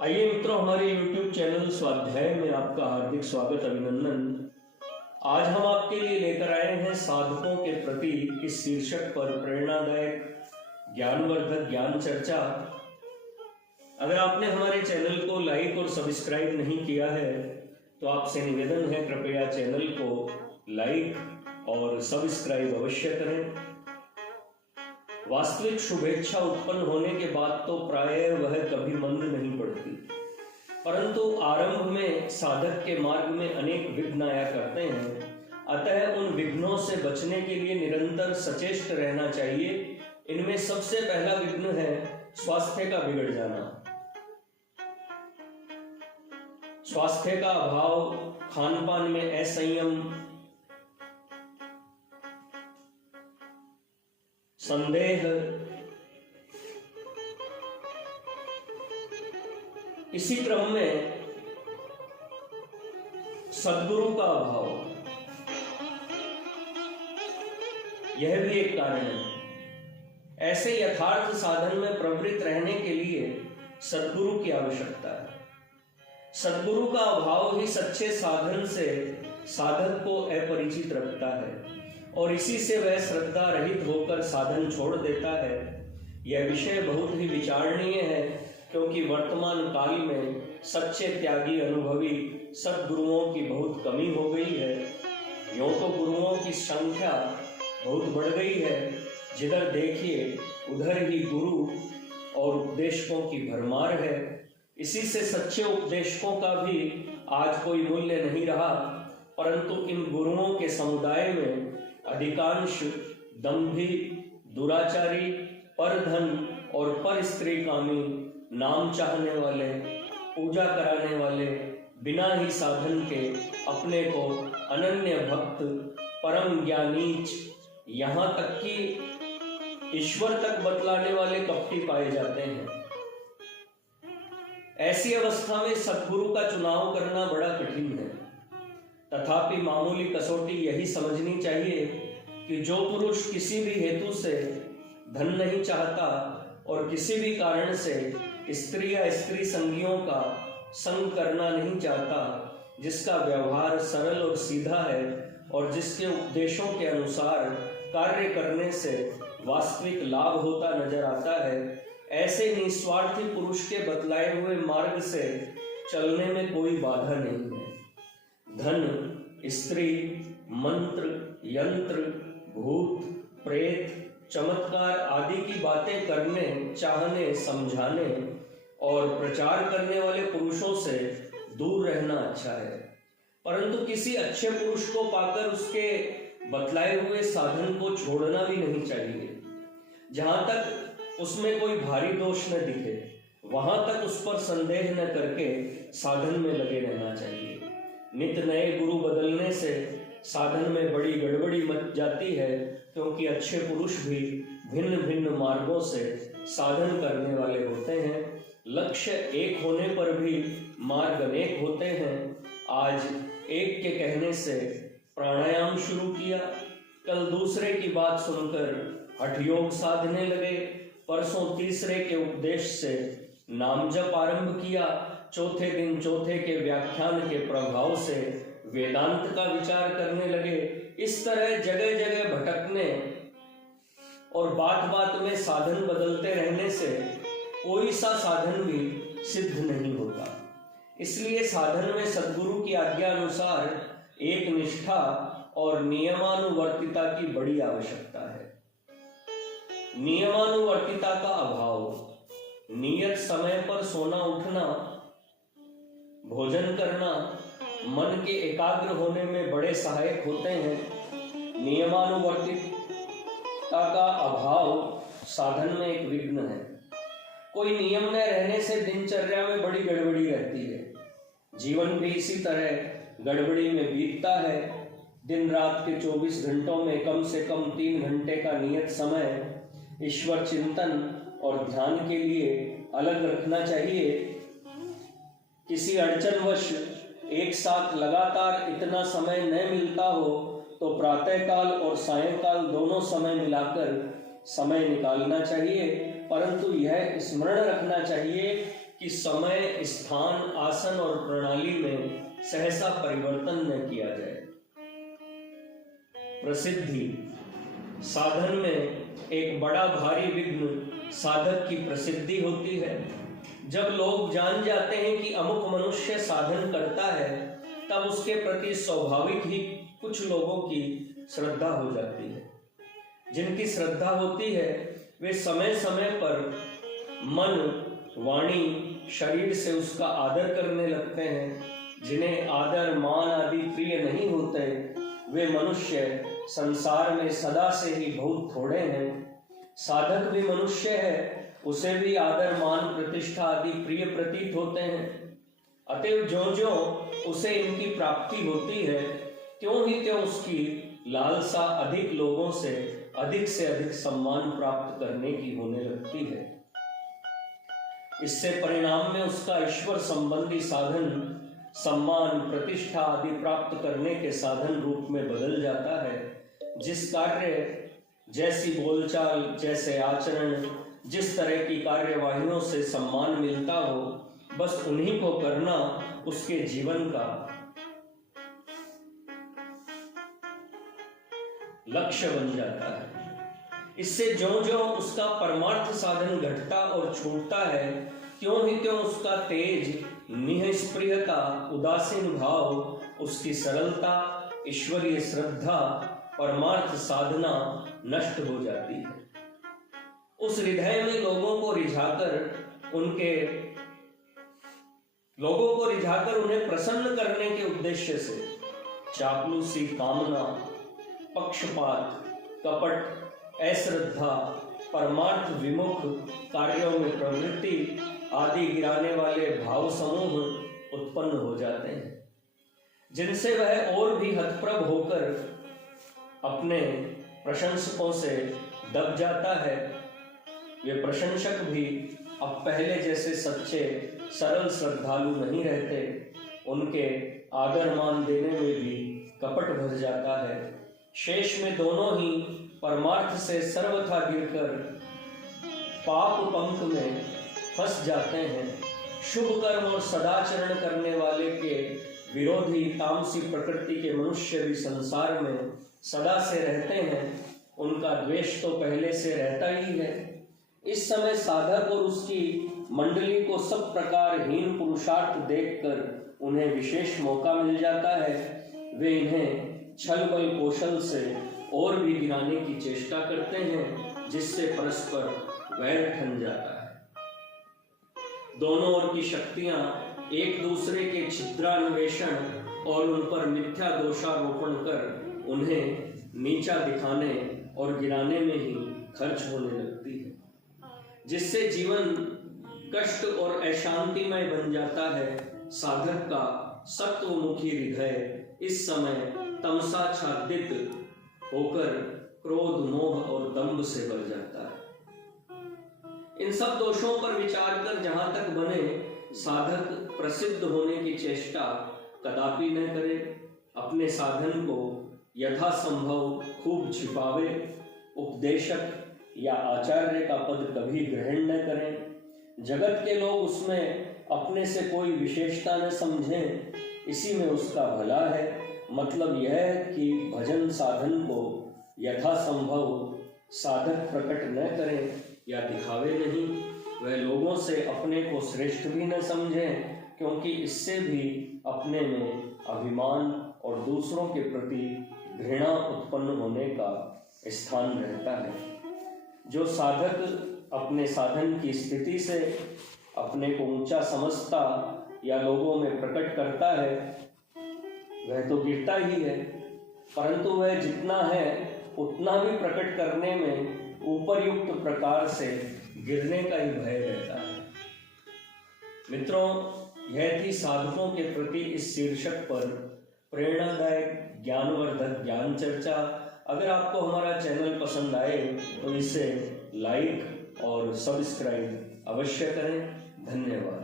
आइए मित्रों, हमारे YouTube चैनल स्वाध्याय में आपका हार्दिक स्वागत अभिनंदन। आज हम आपके लिए लेकर आए हैं साधकों के प्रति इस शीर्षक पर प्रेरणादायक ज्ञानवर्धक ज्ञान चर्चा। अगर आपने हमारे चैनल को लाइक और सब्सक्राइब नहीं किया है तो आपसे निवेदन है, कृपया चैनल को लाइक और सब्सक्राइब अवश्य करें। वास्तविक शुभेच्छा उत्पन्न होने के बाद तो प्रायः वह कभी मंद नहीं पड़ती, परंतु आरंभ में साधक के मार्ग में अनेक विघ्न आया करते हैं। अतः उन विघ्नों से बचने के लिए निरंतर सचेष्ट रहना चाहिए। इनमें सबसे पहला विघ्न है स्वास्थ्य का बिगड़ जाना। स्वास्थ्य का अभाव, खान पान में असंयम, संदेह, इसी क्रम में सद्गुरु का अभाव, यह भी एक कारण है। ऐसे यथार्थ साधन में प्रवृत्त रहने के लिए सद्गुरु की आवश्यकता है। सद्गुरु का अभाव ही सच्चे साधन से साधक को अपरिचित रखता है और इसी से वह श्रद्धा रहित होकर साधन छोड़ देता है। यह विषय बहुत ही विचारणीय है, क्योंकि वर्तमान काल में सच्चे त्यागी अनुभवी सद्गुरुओं की बहुत कमी हो गई है। यूं तो गुरुओं की संख्या बहुत बढ़ गई है, जिधर देखिए उधर ही गुरु और उपदेशकों की भरमार है। इसी से सच्चे उपदेशकों का भी आज कोई मूल्य नहीं रहा, परंतु इन गुरुओं के समुदाय में अधिकांश दंभी, दुराचारी, परधन और पर स्त्री कामी, नाम चाहने वाले, पूजा कराने वाले, बिना ही साधन के अपने को अनन्य भक्त, परम ज्ञानीच, यहाँ तक कि ईश्वर तक बतलाने वाले कपटी पाए जाते हैं। ऐसी अवस्था में सद्गुरु का चुनाव करना बड़ा कठिन है। तथापि मामूली कसौटी यही समझनी चाहिए कि जो पुरुष किसी भी हेतु से धन नहीं चाहता और किसी भी कारण से स्त्री या स्त्री संगियों का संग करना नहीं चाहता, जिसका व्यवहार सरल और सीधा है और जिसके उपदेशों के अनुसार कार्य करने से वास्तविक लाभ होता नजर आता है, ऐसे निस्वार्थी पुरुष के बतलाए हुए मार्ग से चलने में कोई बाधा नहीं है। धन, स्त्री, मंत्र, यंत्र, भूत, प्रेत, चमत्कार आदि की बातें करने, चाहने, समझाने और प्रचार करने वाले पुरुषों से दूर रहना अच्छा है। परंतु किसी अच्छे पुरुष को पाकर उसके बतलाए हुए साधन को छोड़ना भी नहीं चाहिए। जहां तक उसमें कोई भारी दोष न दिखे, वहां तक उस पर संदेह न करके साधन में लगे रहना चाहिए। नित्य नए गुरु बदलने से साधन में बड़ी गड़बड़ी मच जाती है, क्योंकि अच्छे पुरुष भी भिन्न भिन्न मार्गों से साधन करने वाले होते हैं। लक्ष्य एक होने पर भी मार्ग अनेक होते हैं। आज एक के कहने से प्राणायाम शुरू किया, कल दूसरे की बात सुनकर हठ योग साधने लगे, परसों तीसरे के उपदेश से नाम जप आरंभ किया, चौथे दिन चौथे के व्याख्यान के प्रभाव से वेदांत का विचार करने लगे। इस तरह जगह जगह भटकने और बात बात में साधन बदलते रहने से कोई सा साधन भी सिद्ध नहीं होता। इसलिए साधन में सद्गुरु की आज्ञा अनुसार एक निष्ठा और नियमानुवर्तिता की बड़ी आवश्यकता है। नियमानुवर्तिता का अभाव, नियत समय पर सोना उठना, भोजन करना मन के एकाग्र होने में बड़े सहायक होते हैं। नियमानुवर्तिता का अभाव साधन में एक विघ्न है। कोई नियम न रहने से दिनचर्या में बड़ी गड़बड़ी रहती है। जीवन भी इसी तरह गड़बड़ी में बीतता है। दिन रात के 24 घंटों में कम से कम 3 घंटे का नियत समय ईश्वर चिंतन और ध्यान के लिए अलग रखना चाहिए। किसी अड़चनवश एक साथ लगातार इतना समय न मिलता हो तो प्रातःकाल और सायंकाल दोनों समय मिलाकर समय निकालना चाहिए। परंतु यह स्मरण रखना चाहिए कि समय, स्थान, आसन और प्रणाली में सहसा परिवर्तन न किया जाए। प्रसिद्धि साधन में एक बड़ा भारी विघ्न साधक की प्रसिद्धि होती है। जब लोग जान जाते हैं कि अमुक मनुष्य साधन करता है, तब उसके प्रति स्वाभाविक ही कुछ लोगों की श्रद्धा हो जाती है। जिनकी श्रद्धा होती है वे समय समय पर मन, वाणी, शरीर से उसका आदर करने लगते हैं। जिन्हें आदर, मान आदि प्रिय नहीं होते, वे मनुष्य संसार में सदा से ही बहुत थोड़े हैं। साधक भी मनुष्य है, उसे भी आदर, मान, प्रतिष्ठा आदि प्रिय प्रतीत होते हैं। अतएव ज्यों-ज्यों उसे इनकी प्राप्ति होती है, त्यों ही त्यों उसकी लालसा अधिक लोगों से अधिक सम्मान प्राप्त करने की होने लगती है। इससे परिणाम में उसका ईश्वर संबंधी साधन सम्मान, प्रतिष्ठा आदि प्राप्त करने के साधन रूप में बदल जाता है। जिस कार्य, जैसी बोलचाल, जैसे आचरण, जिस तरह की कार्यवाहियों से सम्मान मिलता हो, बस उन्हीं को करना उसके जीवन का लक्ष्य बन जाता है। इससे ज्यों-ज्यों उसका परमार्थ साधन घटता और छूटता है, त्यों ही त्यों उसका तेज, निःस्पृहता, उदासीन भाव, उसकी सरलता, ईश्वरीय श्रद्धा, परमार्थ साधना नष्ट हो जाती है। उस हृदय में लोगों को रिझाकर उन्हें प्रसन्न करने के उद्देश्य से चापलूसी, कामना, पक्षपात, कपट, अश्रद्धा, परमार्थ विमुख कार्यों में प्रवृत्ति आदि गिराने वाले भाव समूह उत्पन्न हो जाते हैं, जिनसे वह और भी हतप्रभ होकर अपने प्रशंसकों से दब जाता है। वे प्रशंसक भी अब पहले जैसे सच्चे, सरल श्रद्धालु नहीं रहते। उनके आदर मान देने में भी कपट भर जाता है। शेष में दोनों ही परमार्थ से सर्वथा गिरकर पाप पंख में फंस जाते हैं। शुभ कर्म और सदाचरण करने वाले के विरोधी तामसी प्रकृति के मनुष्य भी संसार में सदा से रहते हैं। उनका द्वेष तो पहले से रहता ही है। इस समय साधक और उसकी मंडली को सब प्रकार हीन पुरुषार्थ देखकर उन्हें विशेष मौका मिल जाता है। वे इन्हें छल बल कौशल से और भी गिराने की चेष्टा करते हैं, जिससे परस्पर वैर ठन जाता है। दोनों ओर की शक्तियां एक दूसरे के छिद्रान्वेषण और उन पर मिथ्या दोषारोपण कर उन्हें नीचा दिखाने और गिराने में ही खर्च होने लगती है, जिससे जीवन कष्ट और अशांतिमय बन जाता है। साधक का सत्वमुखी हृदय इस समय तमसाच्छादित होकर क्रोध, मोह और दंभ से भर जाता है। इन सब दोषों पर विचार कर जहां तक बने, साधक प्रसिद्ध होने की चेष्टा कदापि न करे। अपने साधन को यथासंभव खूब छिपावे। उपदेशक या आचार्य का पद कभी ग्रहण न करें। जगत के लोग उसमें अपने से कोई विशेषता न समझें, इसी में उसका भला है। मतलब यह है कि भजन साधन को यथासंभव साधक प्रकट न करें या दिखावे नहीं। वह लोगों से अपने को श्रेष्ठ भी न समझें, क्योंकि इससे भी अपने में अभिमान और दूसरों के प्रति घृणा उत्पन्न होने का स्थान रहता है। जो साधक अपने साधन की स्थिति से अपने को ऊंचा समझता या लोगों में प्रकट करता है, वह तो गिरता ही है, परंतु वह जितना है उतना भी प्रकट करने में उपरयुक्त प्रकार से गिरने का ही भय रहता है। मित्रों, यह थी साधकों के प्रति इस शीर्षक पर प्रेरणादायक ज्ञानवर्धक ज्ञान चर्चा। अगर आपको हमारा चैनल पसंद आए तो इसे लाइक और सब्सक्राइब अवश्य करें। धन्यवाद।